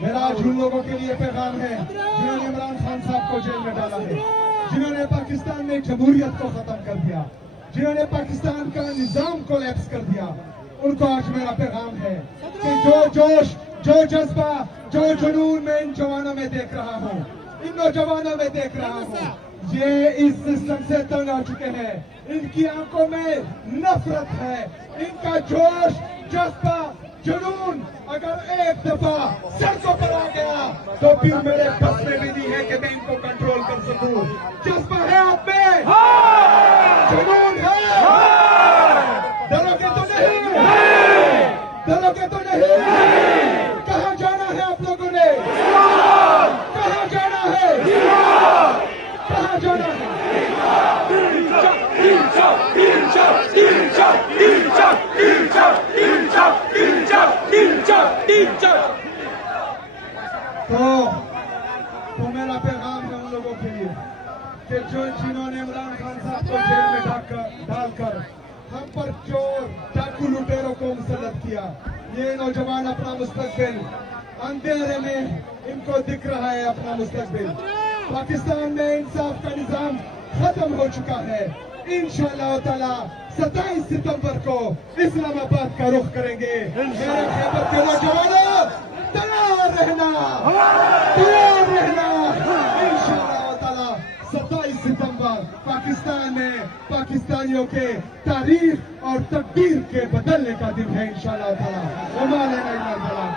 میرا آج ان لوگوں کے لیے پیغام ہے جنہوں نے عمران خان صاحب کو جیل میں ڈالا ہے، جنہوں نے پاکستان میں جمہوریت کو ختم کر دیا، جنہوں نے پاکستان کا نظام کو لیپس کر دیا، ان کو آج میرا پیغام ہے کہ جو جوش، جو جذبہ، جو جنون میں ان جوانوں میں دیکھ رہا ہوں، ان نوجوانوں میں دیکھ رہا ہوں، یہ اس سسٹم سے تنگ آ چکے ہیں، ان کی آنکھوں میں نفرت ہے، ان کا جوش، جذبہ، جنون اگر ایک دفعہ سڑکوں پر آ گیا تو پھر میرے بس میں بھی نہیں ہے کہ میں ان کو کنٹرول کر سکوں۔ جذبہ ہے آپ میں، جنون ہے، ڈرو گے تو نہیں، ڈرو گے تو نہیں۔ کہاں جانا ہے آپ لوگوں نے؟ کہاں جانا ہے؟ کہاں جانا ہے؟ تو میرا پیغام ہے ان لوگوں کے لیے کہ جنہوں نے عمران خان صاحب کو جیل میں ڈال کر ہم پر چور، ڈاکو، لٹیروں کو مسلط کیا، یہ نوجوان اپنا مستقبل اندھیرے میں ان کو دکھ رہا ہے، اپنا مستقبل پاکستان میں انصاف کا نظام ختم ہو چکا ہے۔ انشاءاللہ تعالی 27 ستمبر کو اسلام آباد کا رخ کریں گے۔ میرے خیبر کے نوجوانوں تیار رہنا، تیار رہنا۔ انشاءاللہ تعالی 27 ستمبر پاکستان میں پاکستانیوں کے تاریخ اور تقدیر کے بدلنے کا دن ہے انشاءاللہ تعالی۔ وما لنا الا البلاغ۔